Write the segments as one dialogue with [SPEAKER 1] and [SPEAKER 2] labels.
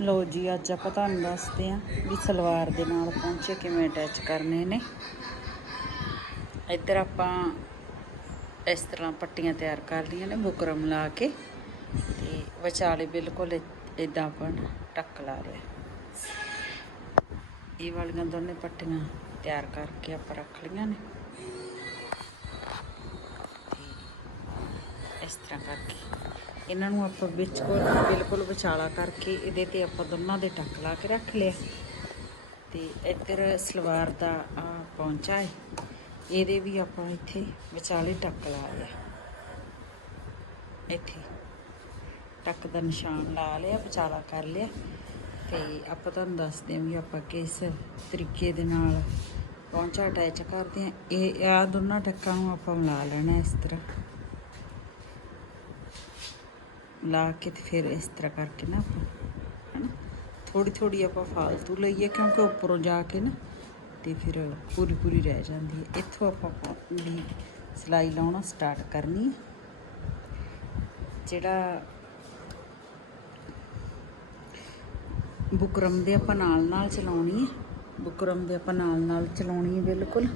[SPEAKER 1] ਲੋ ਜੀ, ਅੱਜ ਆਪਾਂ ਤੁਹਾਨੂੰ ਦੱਸਦੇ ਆਂ ਵੀ ਸਲਵਾਰ ਦੇ ਨਾਲ ਪਹੁੰਚੇ ਕਿਵੇਂ ਅਟੈਚ ਕਰਨੇ ਨੇ। ਇੱਧਰ ਆਪਾਂ ਇਸ ਤਰ੍ਹਾਂ ਪੱਟੀਆਂ ਤਿਆਰ ਕਰ ਲਈਆਂ ਨੇ ਬੁਕਰਮ ਲਾ ਕੇ ਤੇ ਵਿਚਾਲੇ ਬਿਲਕੁਲ ਇਦਾਂ ਆਪਾਂ ਨੇ ਟੱਕ ਲਾ ਲਿਆ। ਇਹ ਵਾਲੀਆਂ ਦੋਨੇ ਪੱਟੀਆਂ ਤਿਆਰ ਕਰਕੇ ਆਪਾਂ ਰੱਖ ਲਈਆਂ ਨੇ। ਤੇ ਇਸ ਤਰ੍ਹਾਂ ਕਰਕੇ ਇਹਨਾਂ ਨੂੰ ਆਪਾਂ ਵਿੱਚ ਕੋਲ ਬਿਲਕੁਲ ਵਿਚਾਲਾ ਕਰਕੇ ਇਹਦੇ ਤੇ ਆਪਾਂ ਦੋਨਾਂ ਦੇ ਟੱਕ ਲਾ ਕੇ ਰੱਖ ਲਿਆ। ਤੇ ਇੱਧਰ ਸਲਵਾਰ ਦਾ ਆ ਪਹੁੰਚਾ ਹੈ, ਇਹਦੇ ਵੀ ਆਪਾਂ ਇੱਥੇ ਵਿਚਾਲੇ ਟੱਕ ਲਾ ਲਿਆ। ਇੱਥੇ ਟੱਕ ਦਾ ਨਿਸ਼ਾਨ ਲਾ ਲਿਆ ਵਿਚਾਲਾ ਕਰ ਲਿਆ। ਤੇ ਆਪਾਂ ਤੁਹਾਨੂੰ ਦੱਸਦੇ ਹਾਂ ਵੀ ਆਪਾਂ ਕਿਸ ਤਰੀਕੇ ਦੇ ਨਾਲ ਪਹੁੰਚਾ ਅਟੈਚ ਕਰਦੇ ਹਾਂ। ਇਹ ਆ ਦੋਨਾਂ ਟੱਕਾਂ ਨੂੰ ਆਪਾਂ ਮਿਲਾ ਲੈਣਾ ਇਸ ਤਰ੍ਹਾਂ। ਲਾ ਕੇ ਤੇ ਫਿਰ ਇਸ ਤਰ੍ਹਾਂ ਕਰਕੇ ਨਾ ਆਪਾਂ, ਹਨਾ? ਥੋੜੀ ਥੋੜੀ ਆਪਾਂ ਫਾਲਤੂ ਲਈਏ ਕਿਉਂਕਿ ਉੱਪਰੋਂ ਜਾ ਕੇ ਨਾ ਤੇ ਫਿਰ ਪੂਰੀ ਪੂਰੀ ਰਹਿ ਜਾਂਦੀ ਹੈ। ਇੱਥੋਂ ਆਪਾਂ ਵੀ ਸਿਲਾਈ ਲਾਉਣਾ ਸਟਾਰਟ ਕਰਨੀ ਹੈ। ਜਿਹੜਾ ਬੁਕਰਮ ਦੇ ਆਪਾਂ ਨਾਲ ਨਾਲ ਚਲਾਉਣੀ ਹੈ। ਬੁਕਰਮ ਦੇ ਆਪਾਂ ਨਾਲ ਨਾਲ ਚਲਾਉਣੀ ਹੈ ਬਿਲਕੁਲ।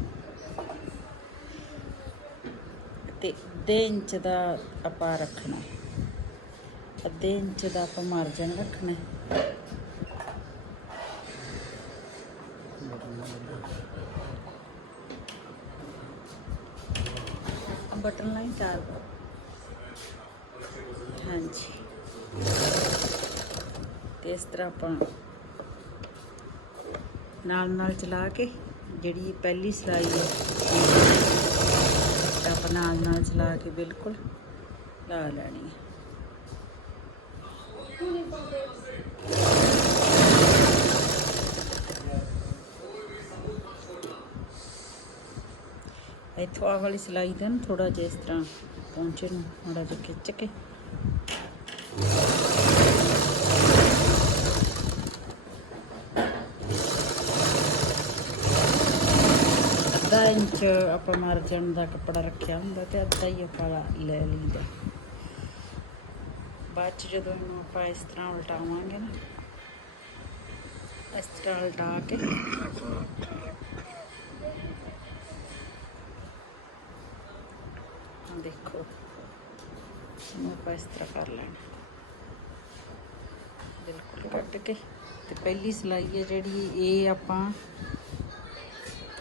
[SPEAKER 1] ਤੇ ਅੱਧੇ ਇੰਚ ਦਾ ਆਪਾਂ ਰੱਖਣਾ। ਅੱਧੇ ਇੰਚ ਦਾ ਆਪਾਂ ਮਾਰਜਨ ਰੱਖਣਾ ਹੈ। ਬਟਨ ਲਾਈਨ ਚਾਰ ਹਾਂਜੀ। ਤੇ ਇਸ ਤਰ੍ਹਾਂ ਆਪਾਂ ਨਾਲ ਨਾਲ ਚਲਾ ਕੇ ਜਿਹੜੀ ਪਹਿਲੀ ਸਿਲਾਈ ਹੈ ਤਾਂ ਆਪਾਂ ਨਾਲ ਨਾਲ ਚਲਾ ਕੇ ਬਿਲਕੁਲ ਲਾ ਲੈਣੀ ਹੈ। ਇੱਥੋਂ ਆਹ ਵਾਲੀ ਸਿਲਾਈ ਦਾ ਨਾ ਥੋੜਾ ਜਿਹਾ ਇਸ ਤਰ੍ਹਾਂ ਪਹੁੰਚੇ ਨੂੰ ਥੋੜਾ ਜਿਹਾ ਖਿੱਚ ਕੇ। ਅੱਧਾ ਇੰਚ ਆਪਾਂ ਮਾਰਜਨ ਦਾ ਕੱਪੜਾ ਰੱਖਿਆ ਹੁੰਦਾ ਤੇ ਅੱਧਾ ਹੀ ਆਪਾਂ ਲੈ ਲਈਦਾ। ਬਾਅਦ ਚ ਜਦੋਂ ਇਹਨੂੰ ਆਪਾਂ ਇਸ ਤਰ੍ਹਾਂ ਉਲਟਾਵਾਂਗੇ ਨਾ, ਇਸ ਤਰ੍ਹਾਂ ਉਲਟਾ ਕੇ। ਦੇਖੋ, ਇਹਨੂੰ ਆਪਾਂ ਇਸ ਤਰ੍ਹਾਂ ਕਰ ਲੈਣਾ। ਬਿਲਕੁਲ ਕੱਟ ਕੇ। ਤੇ ਪਹਿਲੀ ਸਲਾਈ ਹੈ ਜਿਹੜੀ, ਇਹ ਆਪਾਂ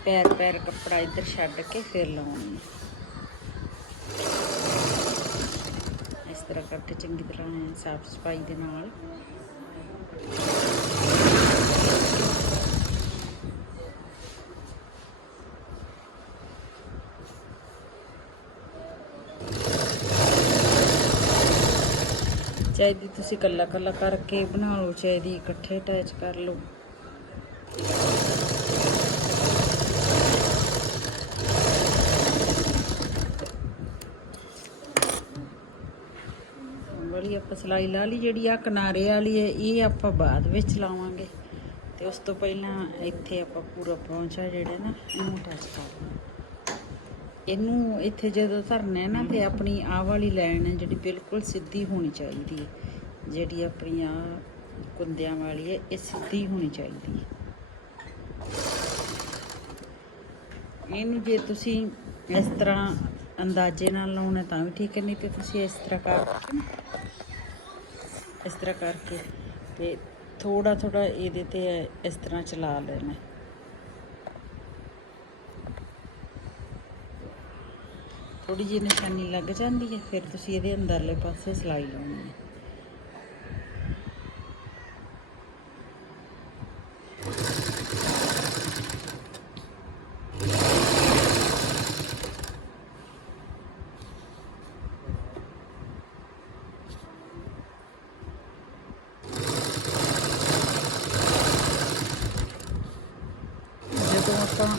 [SPEAKER 1] ਪੈਰ ਪੈਰ ਕੱਪੜਾ ਇੱਧਰ ਛੱਡ ਕੇ ਫਿਰ ਲਾਉਣੀ ਹੈ। ਤਰ੍ਹਾਂ ਕਰਕੇ ਚੰਗੀ ਤਰ੍ਹਾਂ ਸਾਫ਼ ਸਫ਼ਾਈ ਦੇ ਨਾਲ। ਚਾਹੀਦੀ ਤੁਸੀਂ ਕੱਲਾ ਕੱਲਾ ਕਰਕੇ ਬਣਾ ਲਓ ਚਾਹੀਦੀ ਇਕੱਠੇ ਅਟੈਚ ਕਰ ਲਓ। ਵਾਲੀ, ਆਪਾਂ ਸਲਾਈ ਲਾ ਲਈ ਜਿਹੜੀ ਆ, ਕਿਨਾਰੇ ਵਾਲੀ ਹੈ, ਇਹ ਆਪਾਂ ਬਾਅਦ ਵਿੱਚ ਲਾਵਾਂਗੇ। ਤੇ ਉਸ ਤੋਂ ਪਹਿਲਾਂ ਇੱਥੇ ਆਪਾਂ ਪੂਰਾ ਪਹੁੰਚਾ ਜਿਹੜਾ ਨਾ, ਇਹਨੂੰ ਅਟੈਚ ਕਰਨਾ ਇਹਨੂੰ ਇੱਥੇ ਜਦੋਂ ਧਰਨਾ ਹੈ ਨਾ, ਤੇ ਆਪਣੀ ਆਹ ਵਾਲੀ ਲਾਈਨ ਹੈ ਜਿਹੜੀ ਬਿਲਕੁਲ ਸਿੱਧੀ ਹੋਣੀ ਚਾਹੀਦੀ ਹੈ। ਜਿਹੜੀ ਆਪਣੀ ਆ ਕੁੰਦਿਆਂ ਵਾਲੀ ਹੈ, ਇਹ ਸਿੱਧੀ ਹੋਣੀ ਚਾਹੀਦੀ ਹੈ। ਇਹਨੂੰ ਜੇ ਤੁਸੀਂ ਇਸ ਤਰ੍ਹਾਂ ਅੰਦਾਜ਼ੇ ਨਾਲ ਲਾਉਣਾ ਤਾਂ ਵੀ ਠੀਕ ਹੈ, ਨਹੀਂ ਤੇ ਤੁਸੀਂ ਇਸ ਤਰ੍ਹਾਂ ਕਰ ਇਸ ਤਰ੍ਹਾਂ ਕਰਕੇ ਤੇ ਥੋੜਾ ਥੋੜਾ ਇਹਦੇ ਤੇ ਇਸ ਤਰ੍ਹਾਂ ਚਲਾ ਲੈਣਾ ਥੋੜੀ ਜਿਹੀ ਨਿਸ਼ਾਨੀ ਲੱਗ ਜਾਂਦੀ ਹੈ, ਫਿਰ ਤੁਸੀਂ ਇਹਦੇ ਅੰਦਰਲੇ ਪਾਸੇ ਸਿਲਾਈ ਲਾਉਣੀ ਹੈ ਜਦੋਂ ਆਪਾਂ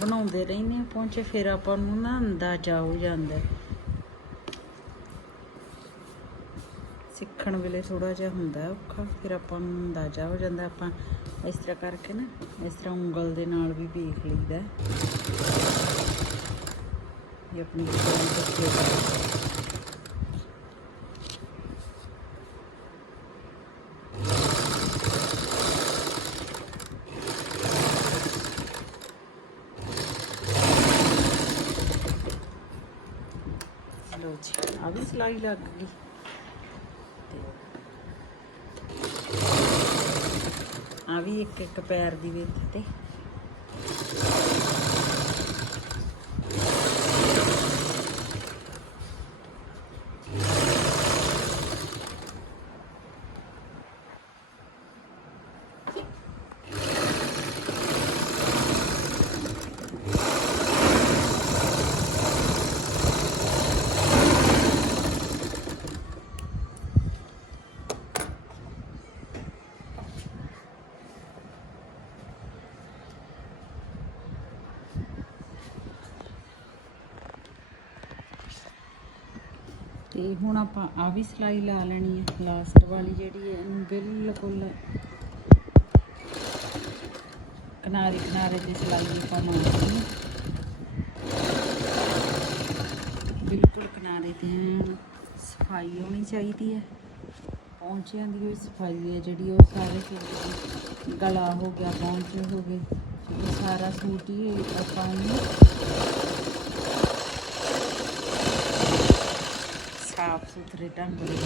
[SPEAKER 1] ਬਣਾਉਂਦੇ ਰਹਿੰਦੇ ਹਾਂ ਪਹੁੰਚੇ ਫਿਰ ਆਪਾਂ ਨੂੰ ਨਾ ਅੰਦਾਜ਼ਾ ਹੋ ਜਾਂਦਾ ਸਿੱਖਣ ਵੇਲੇ ਥੋੜਾ ਜਿਹਾ ਹੁੰਦਾ ਔਖਾ, ਫਿਰ ਆਪਾਂ ਨੂੰ ਅੰਦਾਜ਼ਾ ਹੋ ਜਾਂਦਾ ਆਪਾਂ ਇਸ ਤਰ੍ਹਾਂ ਕਰਕੇ ਨਾ, ਇਸ ਤਰ੍ਹਾਂ ਉਂਗਲ ਦੇ ਨਾਲ ਵੀ ਵੇਖ ਲਈਦਾ ਇਹ ਆਪਣੀ ਜੀ ਆ ਵੀ ਸਿਲਾਈ ਲੱਗ ਗਈ। ਆ ਵੀ ਇੱਕ ਇੱਕ ਪੈਰ ਦੀ ਵਿੱਥ ਤੇ। ਤੇ ਹੁਣ ਆਪਾਂ ਆ ਵੀ ਸਿਲਾਈ ਲਾ ਲੈਣੀ ਹੈ। ਲਾਸਟ ਵਾਲੀ ਜਿਹੜੀ ਹੈ, ਇਹਨੂੰ ਬਿਲਕੁਲ ਕਿਨਾਰੇ ਕਿਨਾਰੇ ਦੀ ਸਿਲਾਈ ਆਪਾਂ ਬਿਲਕੁਲ ਕਿਨਾਰੇ ਤੇ ਸਫ਼ਾਈ ਹੋਣੀ ਚਾਹੀਦੀ ਹੈ। ਪੌਂਚਿਆਂ ਦੀ ਵੀ ਸਫ਼ਾਈ ਹੈ ਜਿਹੜੀ, ਉਹ ਸਾਰੇ ਸੂਟ ਗਲਾ ਹੋ ਗਿਆ, ਪੌਂਚੇ ਹੋ ਗਏ। ਇਹ ਸਾਰਾ ਸੂਟ ਹੀ ਆਪਾਂ ਨੂੰ ਸਾਫ਼ ਸੁਥਰੇ ਢੰਗ ਨਾਲ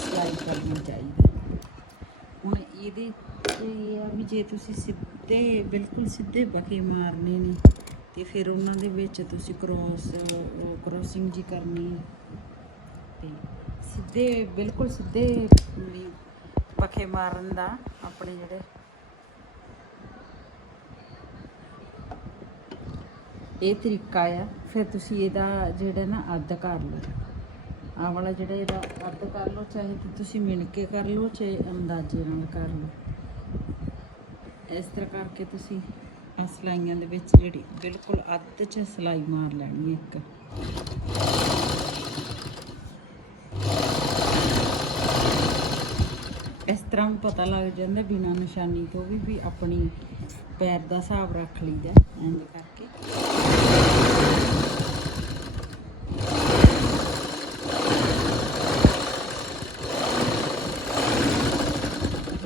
[SPEAKER 1] ਸਿਲਾਈ ਕਰਨੀ ਚਾਹੀਦੀ ਹੁਣ ਇਹਦੇ 'ਚ ਇਹ ਆ ਵੀ ਜੇ ਤੁਸੀਂ ਸਿੱਧੇ ਬਿਲਕੁਲ ਸਿੱਧੇ ਬਖੇ ਮਾਰਨੇ ਨੇ। ਤੇ ਫਿਰ ਉਹਨਾਂ ਦੇ ਵਿੱਚ ਤੁਸੀਂ ਕ੍ਰੋਸ ਕ੍ਰੋਸਿੰਗ ਜੀ ਕਰਨੀ ਤੇ ਸਿੱਧੇ ਬਿਲਕੁਲ ਸਿੱਧੇ ਵੀ ਮਾਰਨ ਦਾ ਆਪਣੇ ਜਿਹੜੇ ਇਹ ਤਰੀਕਾ ਆ, ਫਿਰ ਤੁਸੀਂ ਇਹਦਾ ਜਿਹੜਾ ਨਾ ਅੱਧ ਕਰ ਲਓ। ਆਹ ਵਾਲਾ ਜਿਹੜਾ ਇਹਦਾ ਅੱਧ ਕਰ ਲਓ, ਚਾਹੇ ਤੁਸੀਂ ਮਿਣ ਕੇ ਕਰ ਲਓ, ਚਾਹੇ ਅੰਦਾਜ਼ੇ ਨਾਲ ਕਰ ਲਓ। ਇਸ ਤਰ੍ਹਾਂ ਕਰਕੇ ਤੁਸੀਂ ਆ ਸਲਾਈਆਂ ਦੇ ਵਿੱਚ ਜਿਹੜੀ ਬਿਲਕੁਲ ਅੱਧ 'ਚ ਸਲਾਈ ਮਾਰ ਲੈਣੀ ਇੱਕ। ਇਸ ਤਰ੍ਹਾਂ ਪਤਾ ਲੱਗ ਜਾਂਦਾ ਬਿਨਾਂ ਨਿਸ਼ਾਨੀ ਤੋਂ ਵੀ ਵੀ ਆਪਣੀ ਪੈਰ ਦਾ ਹਿਸਾਬ ਰੱਖ ਲਈਦਾ ਇੰਜ ਕਰਕੇ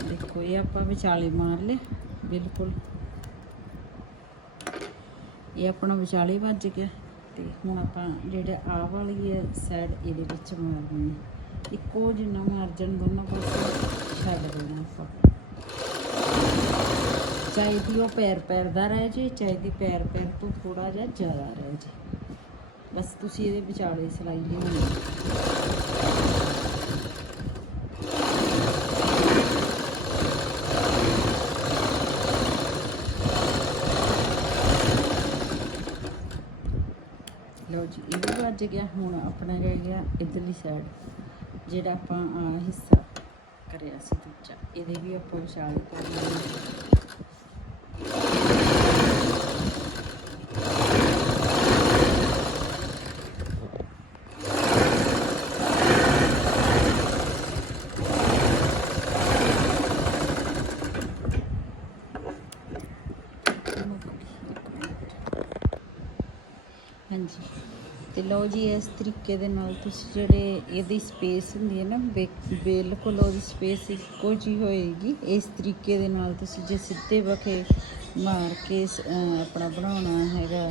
[SPEAKER 1] ਦੇਖੋ ਇਹ ਆਪਾਂ ਵਿਚਾਲੇ ਮਾਰ ਲਏ, ਬਿਲਕੁਲ। ਇਹ ਆਪਣਾ ਵਿਚਾਲੇ ਵੱਜ ਗਿਆ ਤੇ ਹੁਣ ਆਪਾਂ ਜਿਹੜਾ ਆਹ ਵਾਲੀ ਹੈ ਸਾਈਡ ਇਹਦੇ ਵਿੱਚ ਮਾਰ ਦੇਣੀ ਇੱਕੋ ਜਿੰਨਾ ਮਾਰਜਨ ਦੋਨੋਂ ਪਾਸੇ ਛੱਡ ਦੇਣਾ ਆਪਾਂ। ਚਾਹੇ ਦੀ ਉਹ ਪੈਰ ਪੈਰ ਦਾ ਰਹਿ ਜੇ, ਚਾਹੇ ਦੀ ਪੈਰ ਪੈਰ ਤੋਂ ਥੋੜਾ ਜਿਹਾ ਜ਼ਿਆਦਾ ਰਹਿ ਜੇ। ਬਸ ਤੁਸੀਂ ਇਹਦੇ ਵਿਚਾਲੇ ਸਿਲਾਈ ਲਿਆਉਣੀ ਹੈ। ਲਓ ਜੀ ਇਹ ਵੀ ਵੱਜ ਗਿਆ, ਹੁਣ ਆਪਣਾ ਰਹਿ ਗਿਆ ਇਧਰਲੀ ਸਾਈਡ ਜਿਹੜਾ ਆਪਾਂ ਆ ਹਿੱਸਾ ਕਰਿਆ ਸੀ ਦੂਜਾ। ਇਹਦੇ ਵੀ ਆਪਾਂ ਵਿਚਾਲੇ ਕਰ ਲਾਂਗੇ ਹਾਂਜੀ ਤੇ ਲਓ ਜੀ, ਇਸ ਤਰੀਕੇ ਦੇ ਨਾਲ ਤੁਸੀਂ ਜਿਹੜੇ ਇਹਦੀ ਸਪੇਸ ਹੁੰਦੀ ਹੈ ਨਾ ਬਿ- ਬਿਲਕੁਲ ਉਹਦੀ ਸਪੇਸ ਇੱਕੋ ਜਿਹੀ ਹੋਏਗੀ। ਇਸ ਤਰੀਕੇ ਦੇ ਨਾਲ ਤੁਸੀਂ ਜੇ ਸਿੱਧੇ ਵਖੇ ਮਾਰ ਕੇ ਆਪਣਾ ਬਣਾਉਣਾ ਹੈਗਾ,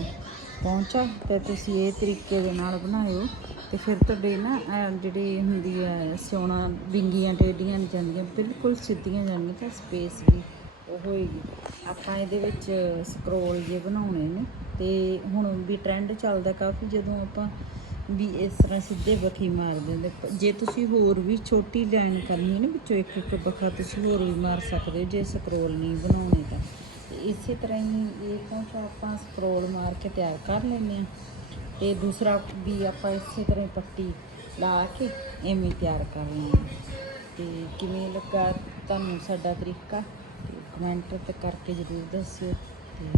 [SPEAKER 1] ਪਹੁੰਚਾ, ਤੇ ਤੁਸੀਂ ਇਹ ਤਰੀਕੇ ਦੇ ਨਾਲ ਬਣਾਇਓ। ਤੇ ਫਿਰ ਤੁਹਾਡੇ ਨਾ ਜਿਹੜੀ ਹੁੰਦੀ ਹੈ ਸਿਉਣਾ ਵਿੰਗੀਆਂ, ਟੇਡੀਆਂ ਜਾਂਦੀਆਂ, ਬਿਲਕੁਲ ਸਿੱਧੀਆਂ ਜਾਣਗੀਆਂ, ਤਾਂ ਸਪੇਸ ਵੀ ਉਹ ਹੋਏਗੀ। ਆਪਾਂ ਇਹਦੇ ਵਿੱਚ ਸਕਰੋਲ ਜੇ ਬਣਾਉਣੇ ਨੇ, ਤੇ ਹੁਣ ਵੀ ਟ੍ਰੈਂਡ ਚੱਲਦਾ ਕਾਫੀ, ਜਦੋਂ ਆਪਾਂ ਵੀ ਇਸ ਤਰ੍ਹਾਂ ਸਿੱਧੇ ਬਖੀ ਮਾਰ ਦਿੰਦੇ ਪ- ਜੇ ਤੁਸੀਂ ਹੋਰ ਵੀ ਛੋਟੀ ਲਾਈਨ ਕਰਨੀ ਹੈ ਨਾ, ਵਿੱਚੋਂ ਇੱਕ ਇੱਕ ਬਖਾ ਤੁਸੀਂ ਹੋਰ ਵੀ ਮਾਰ ਸਕਦੇ ਹੋ, ਜੇ ਸਕਰੋਲ ਨਹੀਂ ਬਣਾਉਣੇ ਤਾਂ। ਇਸੇ ਤਰ੍ਹਾਂ ਹੀ ਇਹ ਪਹੁੰਚਾ ਆਪਾਂ ਸਕਰੋਲ ਮਾਰ ਕੇ ਤਿਆਰ ਕਰ ਲੈਂਦੇ ਹਾਂ। ਤੇ ਦੂਸਰਾ ਵੀ ਆਪਾਂ ਇਸੇ ਤਰ੍ਹਾਂ ਹੀ ਪੱਟੀ ਲਾ ਕੇ ਐਵੇਂ ਤਿਆਰ ਕਰ ਲੈਂਦੇ ਤੇ ਕਿਵੇਂ ਲੱਗਾ? ਤੁਹਾਨੂੰ ਸਾਡਾ ਤਰੀਕਾ? ਕਮੈਂਟ ਤੇ ਕਰਕੇ ਜ਼ਰੂਰ ਦੱਸਿਓ ਤੇ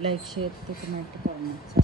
[SPEAKER 1] ਲਾਈਕ ਸ਼ੇਅਰ ਤੇ ਕਮੈਂਟ ਕਰਨਾ। ਸਤਿ